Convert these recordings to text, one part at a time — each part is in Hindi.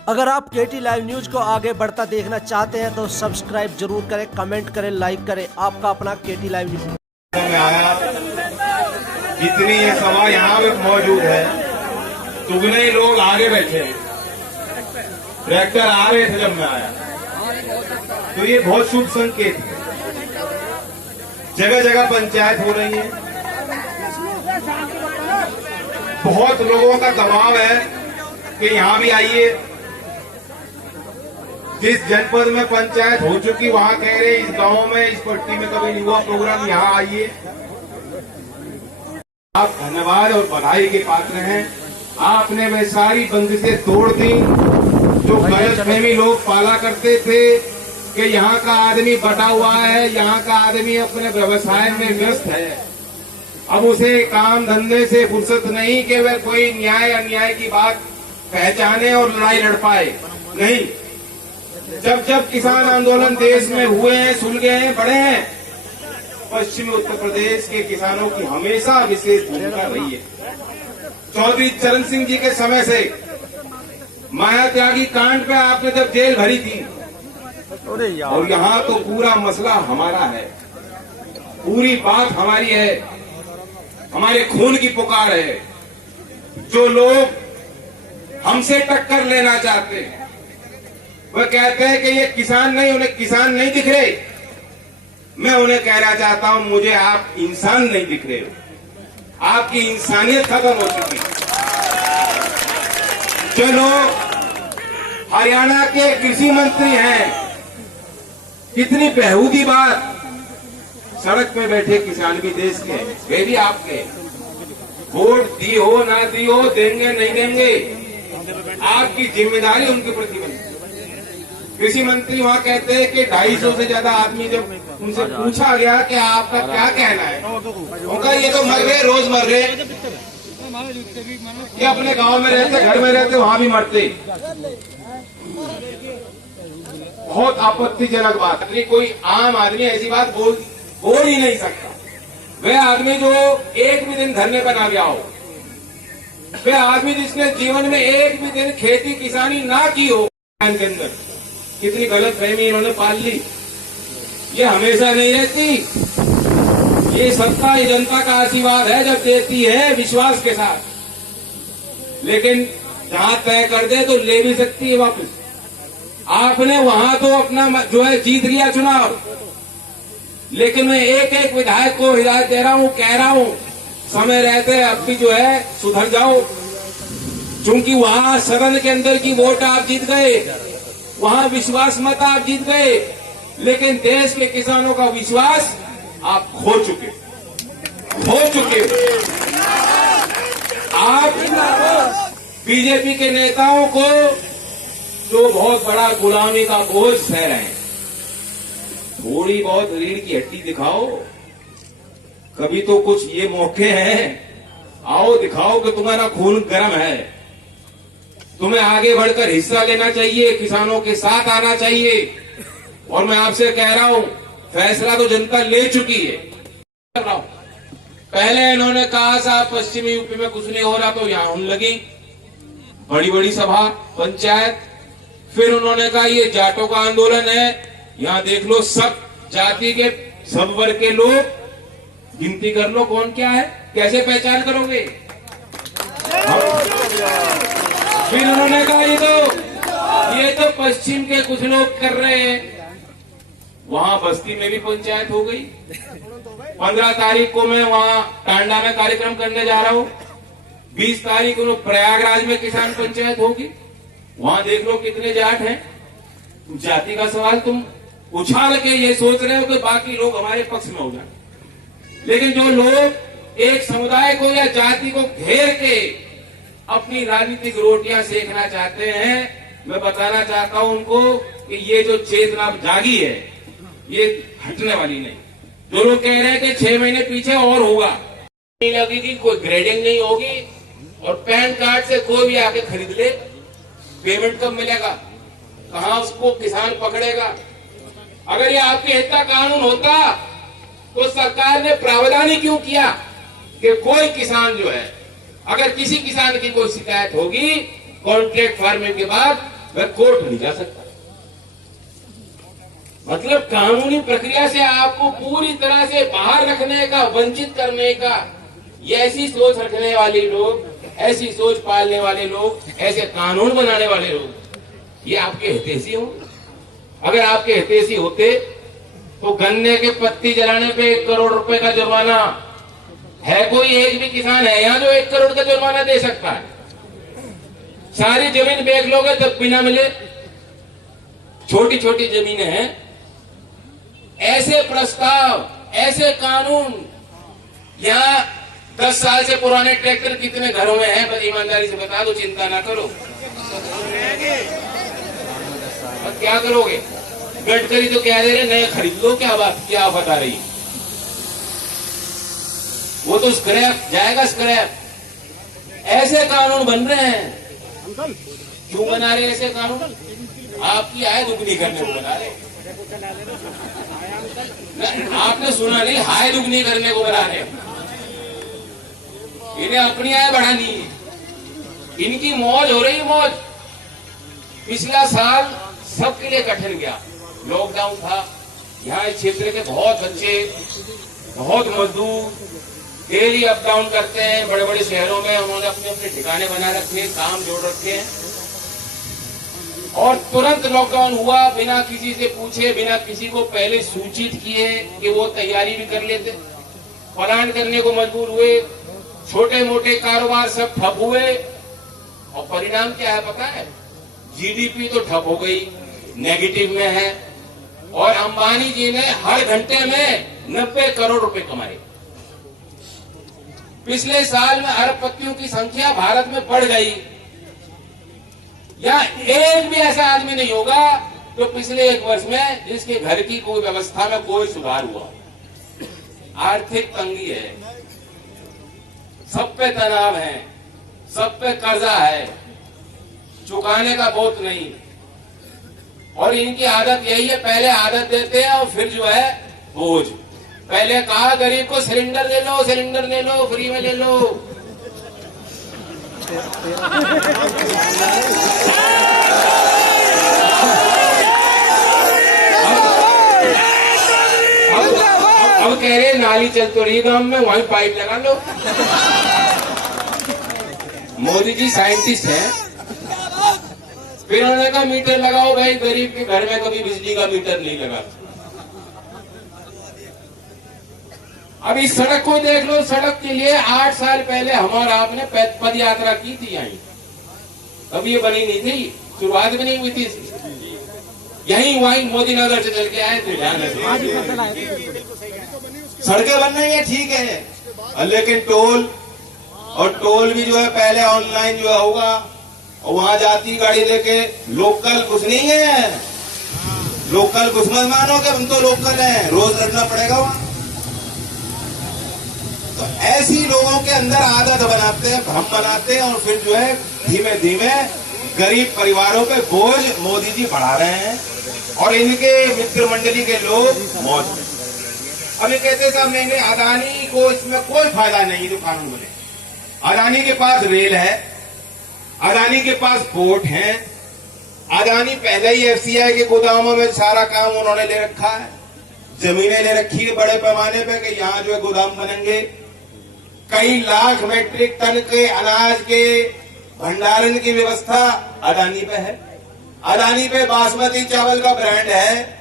अगर आप केटी लाइव न्यूज को आगे बढ़ता देखना चाहते हैं तो सब्सक्राइब जरूर करें, कमेंट करें, लाइक करें। आपका अपना केटी लाइव न्यूज में आया, जितनी ये सभा यहाँ पे मौजूद है, दुगने ही लोग आगे बैठे हैं। ट्रैक्टर आ रहे थे जब मैं आया, तो ये बहुत शुभ संकेत है। जगह जगह पंचायत हो रही है, बहुत लोगों का दबाव है कि यहाँ भी आइए। जिस जनपद में पंचायत हो चुकी वहां कह रहे इस गांव में, इस पट्टी में कभी नहीं हुआ प्रोग्राम, यहाँ आइए। आप धन्यवाद और बधाई के पात्र हैं। आपने वह सारी बंदिशें तोड़ दी जो गलतफहमी लोग पाला करते थे कि यहाँ का आदमी बटा हुआ है, यहाँ का आदमी अपने व्यवसाय में व्यस्त है। अब उसे काम धंधे से फुर्सत नहीं कि वह कोई न्याय अन्याय की बात पहचाने और लड़ाई लड़ पाए। नहीं, जब जब किसान आंदोलन देश में हुए हैं, सुलगे हैं, बढ़े हैं, पश्चिमी उत्तर प्रदेश के किसानों की हमेशा विशेष भूमिका रही है। चौधरी चरण सिंह जी के समय से माया त्यागी कांड पे आपने जब जेल भरी थी, और यहाँ तो पूरा मसला हमारा है, पूरी बात हमारी है, हमारे खून की पुकार है। जो लोग हमसे टक्कर लेना चाहते हैं वह कहते हैं कि ये किसान नहीं, उन्हें किसान नहीं दिख रहे। मैं उन्हें कहना चाहता हूं, मुझे आप इंसान नहीं दिख रहे हो, आपकी इंसानियत खत्म हो चुकी है। जो लोग हरियाणा के कृषि मंत्री हैं, कितनी बेहूदी बात, सड़क में बैठे किसान भी देश के हैं, वे भी आपके। वोट दी हो ना दी हो, देंगे नहीं देंगे, आपकी जिम्मेदारी उनके प्रति बनती है। कृषि मंत्री वहाँ कहते हैं कि 250 से ज्यादा आदमी, जब उनसे पूछा गया कि आपका क्या कहना है, उनका ये तो मर गए, रोज मर गए, ये अपने गांव में रहते, घर में रहते, वहां भी मरते। बहुत आपत्तिजनक बात है। कोई आम आदमी ऐसी बात बोल ही नहीं सकता। वह आदमी जो एक भी दिन धरने पर ना गया हो, वह आदमी जिसने जीवन में एक भी दिन खेती किसानी ना की हो, के अंदर कितनी गलत फहमी इन्होंने पाल ली। ये हमेशा नहीं रहती। ये सत्ता ही जनता का आशीर्वाद है, जब देती है विश्वास के साथ, लेकिन जहां तय कर दे तो ले भी सकती है वापस। आपने वहां तो अपना जो है जीत लिया चुनाव, लेकिन मैं एक एक विधायक को हिदायत दे रहा हूं, कह रहा हूं, समय रहते अब भी जो है सुधर जाओ। चूंकि वहां सदन के अंदर की वोट आप जीत गए, वहां विश्वास मत आप जीत गए, लेकिन देश के किसानों का विश्वास आप खो चुके। आप बीजेपी के नेताओं को जो बहुत बड़ा गुलामी का बोझ सह रहे हैं, थोड़ी बहुत रीढ़ की हड्डी दिखाओ। कभी तो कुछ ये मौके हैं, आओ दिखाओ कि तुम्हारा खून गर्म है, तुम्हें आगे बढ़कर हिस्सा लेना चाहिए, किसानों के साथ आना चाहिए। और मैं आपसे कह रहा हूं, फैसला तो जनता ले चुकी है। पहले इन्होंने कहा साहब पश्चिमी यूपी में कुछ नहीं हो रहा, तो यहां उन लगी बड़ी बड़ी सभा पंचायत। फिर उन्होंने कहा ये जाटों का आंदोलन है, यहां देख लो सब जाति के सब वर्ग के लोग, गिनती कर लो कौन क्या है, कैसे पहचान करोगे। फिर उन्होंने कहा ये तो पश्चिम के कुछ लोग कर रहे हैं। वहां बस्ती में भी पंचायत हो गई। 15 तारीख को मैं वहां टांडा में कार्यक्रम करने जा रहा हूं। 20 तारीख को प्रयागराज में किसान पंचायत होगी। वहां देख लो कितने जाट हैं। जाति का सवाल तुम उछाल के ये सोच रहे हो कि बाकी लोग हमारे पक्ष में हो जाए, लेकिन जो लोग एक समुदाय को या जाति को घेर के अपनी राजनीतिक रोटियां सेकना चाहते हैं, मैं बताना चाहता हूं उनको कि ये जो चेतना जागी है ये हटने वाली नहीं। जो लोग कह रहे हैं कि 6 महीने पीछे और होगा, नहीं लगेगी, कोई ग्रेडिंग नहीं होगी, और पैन कार्ड से कोई भी आके खरीद ले, पेमेंट कब मिलेगा, कहां उसको किसान पकड़ेगा। अगर ये आपके हित का कानून होता तो सरकार ने प्रावधान ही क्यों किया कि कोई किसान जो है, अगर किसी किसान की कोई शिकायत होगी कॉन्ट्रैक्ट फार्मिंग के बाद, वह कोर्ट नहीं जा सकता। मतलब कानूनी प्रक्रिया से आपको पूरी तरह से बाहर रखने का, वंचित करने का, ये ऐसी सोच रखने वाले लोग, ऐसी सोच पालने वाले लोग, ऐसे कानून बनाने वाले लोग, ये आपके हितैषी हो। अगर आपके हितैषी होते तो गन्ने के पत्ती जलाने पे 1 करोड़ रुपए का जुर्माना है। कोई एक भी किसान है यहाँ जो 1 करोड़ का जुर्माना दे सकता है? सारी जमीन बेच लोगे तब भी ना मिले। छोटी छोटी जमीनें हैं। ऐसे प्रस्ताव, ऐसे कानून, यहाँ 10 साल से पुराने ट्रैक्टर कितने घरों में हैं? बस ईमानदारी से बता दो, चिंता ना करो। अब क्या करोगे? गडकरी तो कह दे रहे नए खरीद लो, क्या बात, क्या बता रही? वो तो स्क्रैप जाएगा, स्क्रैप। ऐसे कानून बन रहे हैं। क्यों बना रहे ऐसे कानून? आपकी आय दुगनी करने को बना रहे। आपने सुना नहीं, आय दुगनी करने को बना रहे। इन्हें अपनी आय बढ़ानी है। इनकी मौज हो रही, मौज। पिछला साल सबके लिए कठिन गया। लॉकडाउन था। यहाँ इस क्षेत्र के बहुत बच्चे, बहुत मजदूर डेली अप डाउन करते हैं। बड़े बड़े शहरों में उन्होंने अपने अपने ठिकाने बना रखे, काम जोड़ रखे हैं। और तुरंत लॉकडाउन हुआ, बिना किसी से पूछे, बिना किसी को पहले सूचित किए कि वो तैयारी भी कर लेते। प्लान करने को मजबूर हुए। छोटे मोटे कारोबार सब ठप हुए। और परिणाम क्या है पता है? जीडीपी तो ठप हो गई, नेगेटिव में है। और अंबानी जी ने हर घंटे में 90 करोड़ रुपए कमाए। पिछले साल में अरबपतियों की संख्या भारत में बढ़ गई। या एक भी ऐसा आदमी नहीं होगा जो पिछले 1 वर्ष में जिसके घर की कोई व्यवस्था में कोई सुधार हुआ। आर्थिक तंगी है, सब पे तनाव है, सब पे कर्जा है, चुकाने का बोझ नहीं। और इनकी आदत यही है, पहले आदत देते हैं और फिर जो है बोझ। पहले कहा गरीब को सिलेंडर ले लो, सिलेंडर ले लो, फ्री में ले लो। अब कह रहे नाली चल तो रही गांव में, वहीं पाइप लगा लो। मोदी जी साइंटिस्ट हैं। फिर उन्होंने कहा मीटर लगाओ भाई, गरीब के घर में कभी बिजली का मीटर नहीं लगा। अब इस सड़क को देख लो। सड़क के लिए 8 साल पहले हमारा आपने पद यात्रा की थी यहीं। अब ये बनी नहीं थी, शुरुआत भी नहीं हुई थी। यहीं वहीं मोदी नगर से चल के आए थे। सड़कें बन रही है, ठीक है, लेकिन टोल भी जो है पहले ऑनलाइन जो है होगा। और वहां जाती गाड़ी लेके। लोकल कुछ नहीं है, लोकल कुछ मत मानो कि हम तो लोकल हैं, रोज लड़ना पड़ेगा वहां। तो ऐसी लोगों के अंदर आदत बनाते हैं, भ्रम बनाते हैं, और फिर जो है धीमे धीमे गरीब परिवारों पे बोझ मोदी जी बढ़ा रहे हैं। और इनके मित्र मंडली के लोग मौज में। अब ये कहते साहब नहीं, अदानी को इसमें कोई फायदा नहीं जो कानून बने। अदानी के पास रेल है, अदानी के पास पोर्ट है, अदानी पहले ही एफसीआई के गोदामों में सारा काम उन्होंने ले रखा है। जमीनें ले रखी है बड़े पैमाने पे कि यहाँ जो है गोदाम बनेंगे। कई लाख मेट्रिक टन के अनाज के भंडारण की व्यवस्था अदानी पे है। अदानी पे बासमती चावल का ब्रांड है।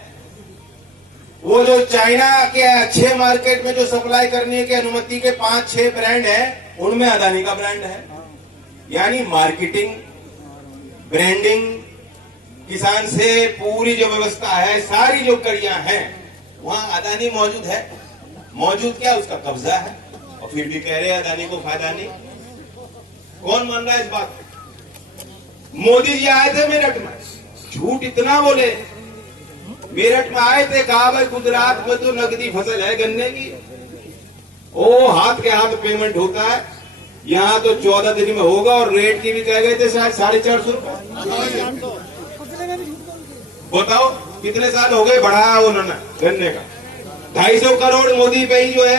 वो जो चाइना के अच्छे मार्केट में जो सप्लाई करने की अनुमति के 5-6 ब्रांड है, उनमें अदानी का ब्रांड है। यानी मार्केटिंग, ब्रांडिंग, किसान से पूरी जो व्यवस्था है, सारी जो कड़ियां हैं, वहां अदानी मौजूद है। मौजूद क्या, उसका कब्जा है। और फिर भी कह रहे हैं अदानी को फायदा नहीं। कौन मान रहा है इस बात को? मोदी जी आए थे मेरठ में, झूठ इतना बोले। मेरठ में आए थे, कहा भाई गुजरात में तो नकदी फसल है गन्ने की, ओ हाथ के हाथ पेमेंट होता है। यहाँ तो 14 दिन में होगा। और रेट की भी कह गए थे शायद 450 रुपए। बताओ कितने साल हो गए बढ़ाया उन्होंने गन्ने का। 250 करोड़ मोदी पे ही जो है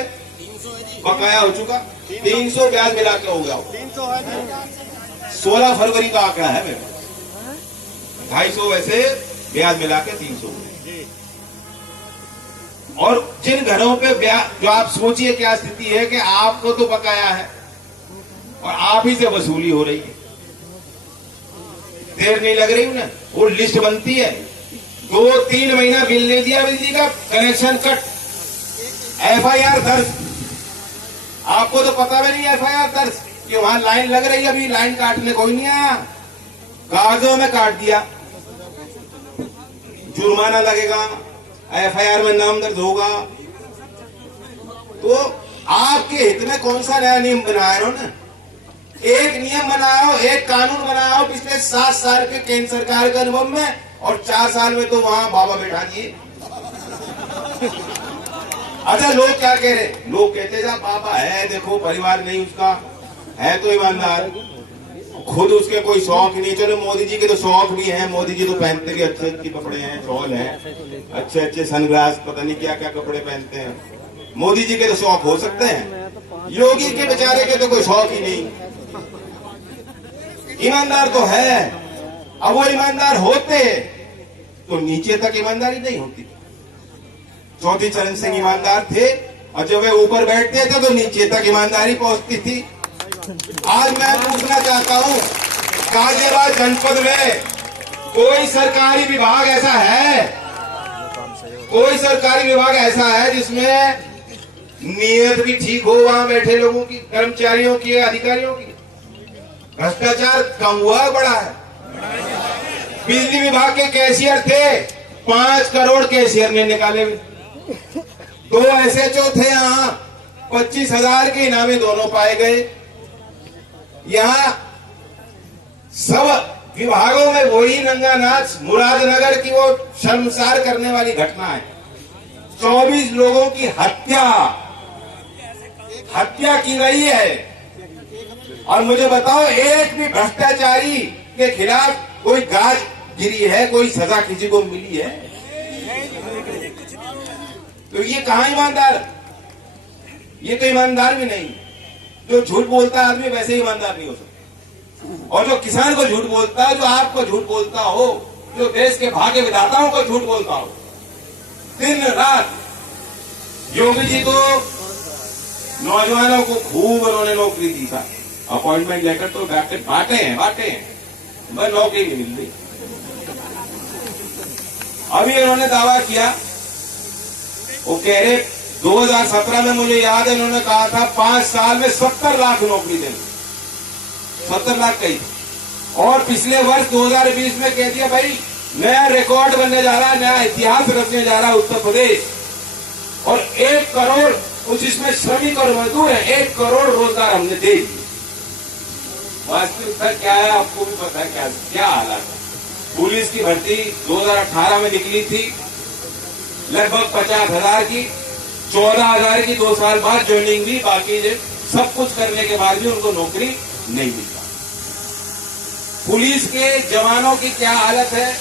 बकाया हो चुका। 300 ब्याज मिला के हो गया। 16 फरवरी का आंकड़ा है मेरे पास। 250 वैसे ब्याज मिला के 300। और जिन घरों पे ब्याज, जो आप सोचिए क्या स्थिति है कि आपको तो बकाया है और आप ही से वसूली हो रही है, देर नहीं लग रही ना, वो लिस्ट बनती है, 2-3 महीना बिल नहीं दिया बिजली का, कनेक्शन कट, FIR दर्ज। आपको तो पता भी नहीं FIR दर्ज कि वहां लाइन लग रही है, अभी लाइन काटने कोई नहीं आया, कागजों में काट दिया, जुर्माना लगेगा, FIR में नाम दर्ज होगा। तो आपके हित में कौन सा नया नियम बनाया उन्होंने? एक नियम बनाओ, एक कानून बनाओ पिछले 7 साल के केंद्र सरकार के अनुभव में, और 4 साल में तो वहां बाबा बैठा दिए। अच्छा, लोग क्या कह रहे? लोग कहते जा बाबा है, देखो परिवार नहीं उसका है तो ईमानदार, खुद उसके कोई शौक नहीं। चलो मोदी जी के तो शौक भी हैं, मोदी जी तो पहनते भी अच्छे अच्छे कपड़े हैं, शॉल है, अच्छे अच्छे सनग्लास, पता नहीं क्या क्या कपड़े पहनते हैं। मोदी जी के तो शौक हो सकते हैं, योगी के बेचारे के तो कोई शौक ही नहीं। ईमानदार तो है, अब वो ईमानदार होते तो नीचे तक ईमानदारी नहीं होती। चौधरी चरण सिंह ईमानदार थे, और जब वे ऊपर बैठते थे तो नीचे तक ईमानदारी पहुंचती थी। आज मैं पूछना चाहता हूं, गाजियाबाद जनपद में कोई सरकारी विभाग ऐसा है, कोई सरकारी विभाग ऐसा है जिसमें नीयत भी ठीक हो वहां बैठे लोगों की, कर्मचारियों की, अधिकारियों की? भ्रष्टाचार कम हुआ बढ़ा है? बिजली विभाग के कैशियर थे, 5 करोड़ कैशियर ने निकाले हुए, 2 SHO थे यहाँ, 25,000 के इनामी दोनों पाए गए। यहाँ सब विभागों में वही नंगा नाच, मुरादनगर की वो शर्मसार करने वाली घटना है। 24 लोगों की हत्या की गई है। और मुझे बताओ, एक भी भ्रष्टाचारी के खिलाफ कोई गाज गिरी है, कोई सजा किसी को मिली है? तो ये कहां ईमानदार? ये तो ईमानदार भी नहीं। जो झूठ बोलता आदमी वैसे ईमानदार नहीं हो सकता। और जो किसान को झूठ बोलता है, जो आपको झूठ बोलता हो, जो देश के भाग्य विधाताओं को झूठ बोलता हो, दिन रात। योगी जी तो नौजवानों को खूब उन्होंने नौकरी दी था, अपॉइंटमेंट लेकर तो बांटे हैं, बस नौकरी नहीं मिल रही। अभी इन्होंने दावा किया, वो कह रहे 2017 में, मुझे याद है इन्होंने कहा था 5 साल में 70 लाख नौकरी देंगे, 70 लाख कही। और पिछले वर्ष 2020 में कह दिया भाई नया रिकॉर्ड बनने जा रहा है, नया इतिहास रचने जा रहा है उत्तर प्रदेश, और 1 करोड़ कुछ इसमें श्रमिक और मजदूर है, 1 करोड़ रोजगार हमने दे दिए। वास्तविकता क्या है आपको भी पता है, क्या हालात है। पुलिस की भर्ती 2018 में निकली थी, लगभग 50,000 की, 14,000 की 2 साल बाद ज्वाइनिंग भी, बाकी सब कुछ करने के बाद भी उनको नौकरी नहीं मिलता। पुलिस के जवानों की क्या हालत है,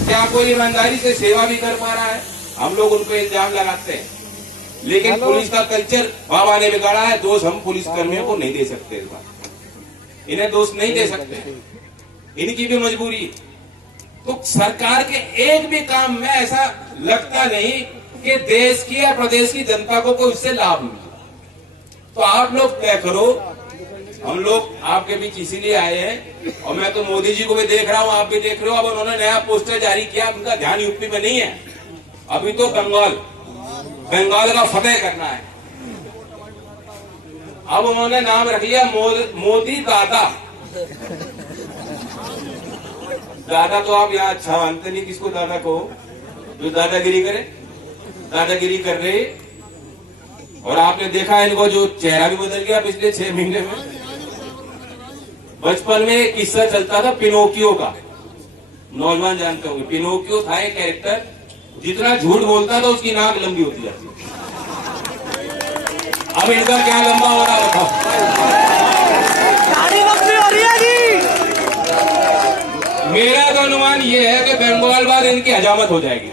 क्या कोई ईमानदारी से सेवा भी कर पा रहा है? हम लोग उन पर इल्जाम लगाते हैं, लेकिन पुलिस का कल्चर बाबा ने बिगाड़ा है। दोष हम पुलिस कर्मियों को नहीं दे सकते, इस बार इन्हें दोष नहीं दे सकते, इनकी भी मजबूरी। तो सरकार के एक भी काम में ऐसा लगता नहीं कि देश की या प्रदेश की जनता को कोई इससे लाभ मिले। तो आप लोग तय करो, हम लोग आपके बीच इसीलिए आए हैं, और मैं तो मोदी जी को भी देख रहा हूं, आप भी देख रहे हो। अब उन्होंने नया पोस्टर जारी किया, उनका ध्यान यूपी में नहीं है, अभी तो बंगाल का फतेह करना है। अब उन्होंने नाम रख लिया मोदी दादा। दादा तो आप यहाँ अच्छा मानते नहीं, किसको दादा को, जो दादागिरी करे, दादागिरी कर रहे। और आपने देखा इनको जो चेहरा भी बदल गया पिछले 6 महीने में। बचपन में एक किस्सा चलता था पिनोकियो का, नौजवान जानते होंगे। पिनोकियो था एक कैरेक्टर, जितना झूठ बोलता था उसकी नाक लंबी होती जाती। अब इनका क्या लंबा हो रहा बताओ? मेरा तो अनुमान ये है कि बंगाल बाद इनकी हजामत हो जाएगी,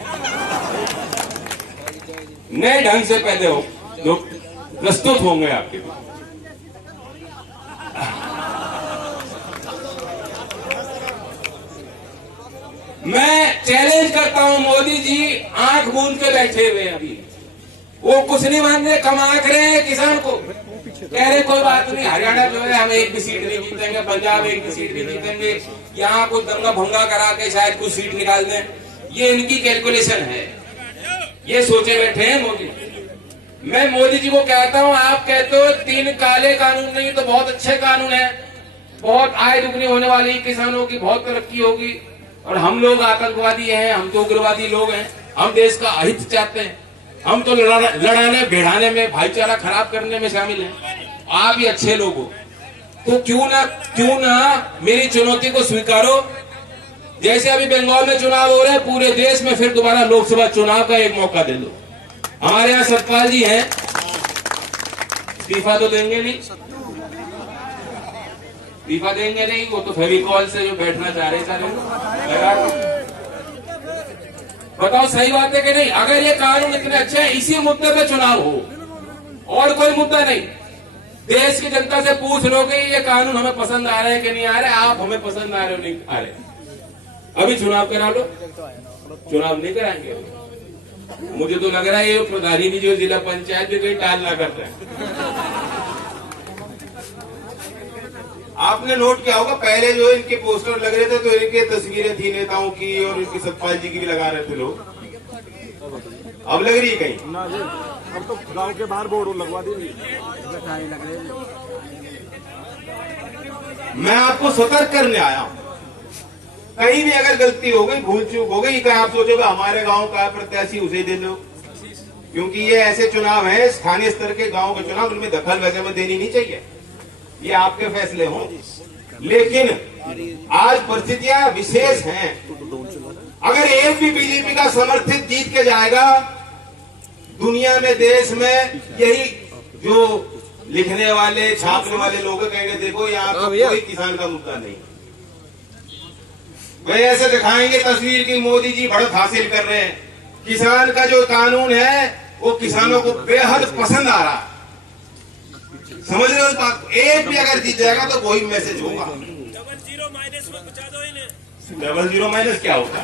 नए ढंग से पैदा हो जो प्रस्तुत होंगे आपके पास। मैं चैलेंज करता हूं, मोदी जी आंख मूंद के बैठे हुए हैं अभी, वो कुछ नहीं मान रहे, कमा रहे हैं किसान को, कह रहे कोई बात नहीं, हरियाणा जो है हम एक भी सीट नहीं जीतेंगे, पंजाब एक भी सीट नहीं जीतेंगे, यहाँ कुछ दंगा भंगा करा के शायद कुछ सीट निकाल दें। ये इनकी कैलकुलेशन है, ये सोचे बैठे हैं मोदी। मैं मोदी जी को कहता हूं, आप कहते हो 3 काले कानून नहीं तो बहुत अच्छे कानून है, बहुत आय दुगनी होने वाली, किसानों की बहुत तरक्की होगी, और हम लोग आतंकवादी हैं, हम तो उग्रवादी लोग हैं, हम देश का अहित चाहते हैं, हम तो लड़ाने भिड़ाने में, भाईचारा खराब करने में शामिल हैं। आप ही अच्छे लोग हो, तो क्यों ना मेरी चुनौती को स्वीकारो। जैसे अभी बंगाल में चुनाव हो रहे हैं, पूरे देश में फिर दोबारा लोकसभा चुनाव का एक मौका दे दो। हमारे यहाँ सतपाल जी हैं, इस्तीफा तो देंगे नहीं, इस्तीफा देंगे नहीं, वो तो फेविकॉल से जो बैठना चाह रहे सारे। बताओ सही बात है कि नहीं? अगर ये कानून इतने अच्छे हैं, इसी मुद्दे पे चुनाव हो और कोई मुद्दा नहीं, देश की जनता से पूछ लो कि ये कानून हमें पसंद आ रहे हैं कि नहीं आ रहे, आप हमें पसंद आ रहे हो नहीं आ रहे, अभी चुनाव करा लो। चुनाव नहीं कराएंगे, मुझे तो लग रहा है ये प्रधानी भी जो जिला पंचायत भी कहीं टाल ना करते हैं। आपने नोट किया होगा, पहले जो इनके पोस्टर लग रहे थे तो इनके तस्वीरें थी नेताओं की और इनकी सतपाल जी की भी लगा रहे थे लोग, अब लग रही है कहीं ना जी, अब तो गांव के बाहर बोर्ड लगवा दी। मैं आपको सतर्क करने आया हूं, कहीं भी अगर गलती हो गई, भूल चूक हो गई, क्या आप सोचोगे हमारे गांव का प्रत्याशी उसे दे दो, क्योंकि ये ऐसे चुनाव है, स्थानीय स्तर के गांव के चुनाव, उनमें दखल वैसे में देनी नहीं चाहिए, ये आपके फैसले हों। लेकिन आज परिस्थितियां विशेष हैं, अगर एक भी बीजेपी का समर्थित जीत के जाएगा, दुनिया में, देश में, यही जो लिखने वाले छापने वाले लोग कहेंगे देखो यहाँ तो कोई किसान का मुद्दा नहीं, वे ऐसे दिखाएंगे तस्वीर की मोदी जी बढ़त हासिल कर रहे हैं, किसान का जो कानून है वो किसानों को बेहद पसंद आ रहा है। समझ रहे हो इस बात? एक भी अगर जीत जाएगा तो वही मैसेज होगा। 00 माइनस में बचा दो इन्हें। 00 माइनस क्या होगा?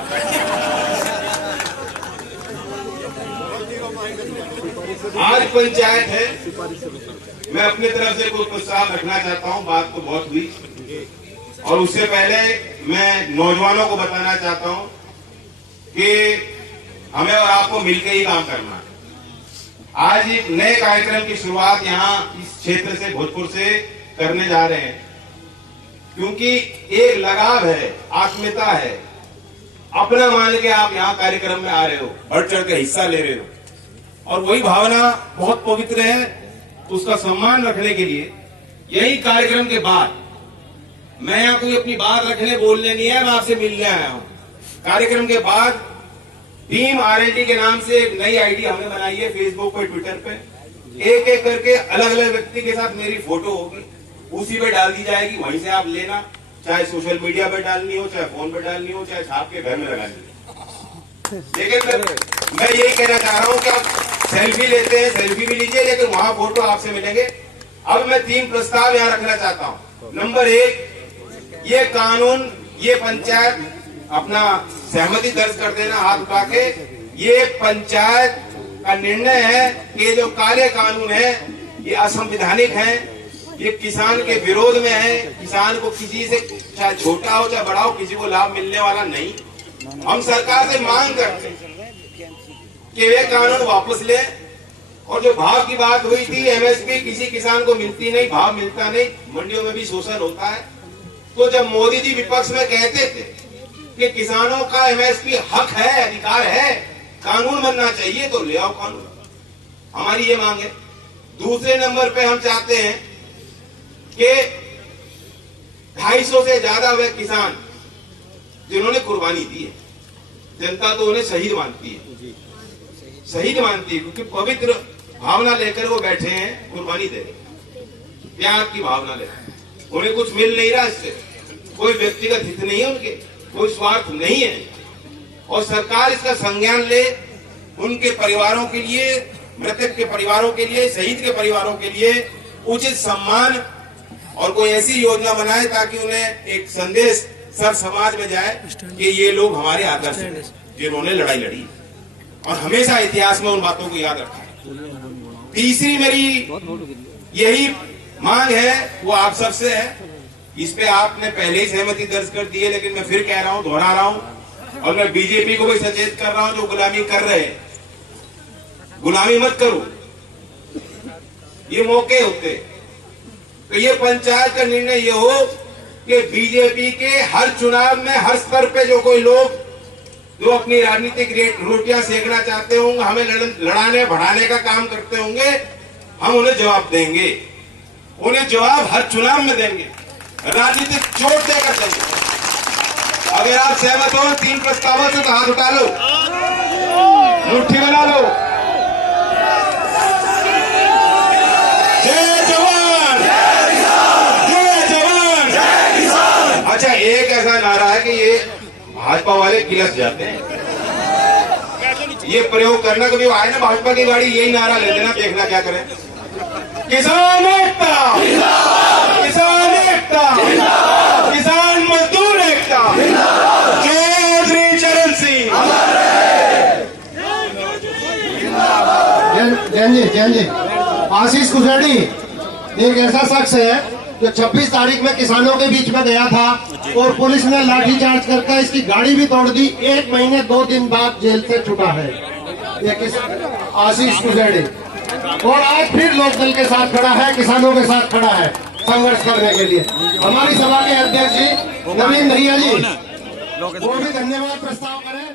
आज पंचायत है, मैं अपनी तरफ से कुछ प्रस्ताव रखना चाहता हूं, बात तो बहुत हुई, और उससे पहले मैं नौजवानों को बताना चाहता हूं कि हमें और आपको मिलकर ही काम करना है। आज एक नए कार्यक्रम की शुरुआत यहाँ इस क्षेत्र से, भोजपुर से करने जा रहे हैं, क्योंकि एक लगाव है, आत्मीयता है, अपना मान के आप यहाँ कार्यक्रम में आ रहे हो, बढ़ चढ़ के हिस्सा ले रहे हो, और वही भावना बहुत पवित्र है, तो उसका सम्मान रखने के लिए यही कार्यक्रम के बाद, मैं यहाँ कोई अपनी बात रखने बोलने नहीं है, मैं आपसे मिलने आया हूँ। कार्यक्रम के बाद टीम आरएलडी के नाम से एक नई आईडी हमने बनाई है फेसबुक पे, ट्विटर पे, एक एक करके अलग अलग व्यक्ति के साथ मेरी फोटो होगी, उसी पे डाल दी जाएगी, वहीं से आप लेना, चाहे सोशल मीडिया पे डालनी हो, चाहे फोन पे डालनी हो, चाहे छाप के घर में लगानी हो। लेकिन मैं यही कहना चाह रहा हूँ कि आप सेल्फी लेते हैं, सेल्फी भी लीजिए, लेकिन वहां फोटो आपसे मिलेंगे। अब मैं 3 प्रस्ताव यहाँ रखना चाहता हूँ। नंबर 1, ये कानून, ये पंचायत अपना सहमति दर्ज कर देना हाथ उठा के, ये पंचायत का निर्णय है कि जो काले कानून है ये असंवैधानिक है, ये किसान के विरोध में है, किसान को किसी से, चाहे छोटा हो चाहे बड़ा हो, किसी को लाभ मिलने वाला नहीं। हम सरकार से मांग करते हैं कि वे कानून वापस ले, और जो भाव की बात हुई थी, एमएसपी किसी किसान को मिलती नहीं, भाव मिलता नहीं, मंडियों में भी शोषण होता है, तो जब मोदी जी विपक्ष में कहते थे कि किसानों का एमएसपी हक है, अधिकार है, कानून बनना चाहिए, तो ले आओ कानून, हमारी ये मांग है। दूसरे नंबर पे हम चाहते हैं कि 250 से ज्यादा वे किसान जिन्होंने कुर्बानी दी है, जनता तो उन्हें शहीद मानती है, शहीद मानती है, क्योंकि पवित्र भावना लेकर वो बैठे हैं, कुर्बानी दे रहे, प्यार की भावना लेकर, उन्हें कुछ मिल नहीं रहा इससे, कोई व्यक्तिगत हित नहीं है उनके, कोई स्वार्थ नहीं है, और सरकार इसका संज्ञान ले, उनके परिवारों के लिए, मृतक के परिवारों के लिए, शहीद के परिवारों के लिए उचित सम्मान और कोई ऐसी योजना बनाए ताकि उन्हें एक संदेश सर समाज में जाए कि ये लोग हमारे आदर्श हैं जिन्होंने लड़ाई लड़ी और हमेशा इतिहास में उन बातों को याद रखा है। तीसरी मेरी यही मांग है वो आप सबसे है, इस पे आपने पहले ही सहमति दर्ज कर दी है, लेकिन मैं फिर कह रहा हूं, दोहरा रहा हूं और मैं बीजेपी को भी सचेत कर रहा हूं जो गुलामी कर रहे हैं, गुलामी मत करो, ये मौके होते। तो ये पंचायत का निर्णय ये हो कि बीजेपी के हर चुनाव में हर स्तर पे जो कोई लोग जो अपनी राजनीतिक रोटियां सेकना चाहते होंगे, हमें लड़ाने बढ़ाने का काम करते होंगे, हम उन्हें जवाब देंगे, उन्हें जवाब हर चुनाव में देंगे, राजनीतिक चोट देकर देंगे। अगर आप सहमत हो 3 प्रस्तावों से तो हाथ उठा लो, मुट्ठी बना लो। जय जवान, जय जवान। अच्छा, एक ऐसा नारा है कि ये भाजपा वाले गिलस जाते हैं, ये प्रयोग करना, कभी आए ना भाजपा की गाड़ी यही नारा ले देना, देखना क्या करें। किसान एकता, किसान एकता, किसान मजदूर एकता, चौधरी चरण सिंह। जैन जी, आशीष कुशवाहा एक ऐसा शख्स है जो 26 तारीख में किसानों के बीच में गया था और पुलिस ने लाठीचार्ज करके इसकी गाड़ी भी तोड़ दी। 1 महीने 2 दिन बाद जेल से छूटा है ये आशीष कुशवाहा, और आज फिर लोकदल के साथ खड़ा है, किसानों के साथ खड़ा है संघर्ष करने के लिए। हमारी सभा के अध्यक्ष जी नवीन भैया जी वो भी धन्यवाद प्रस्ताव करें।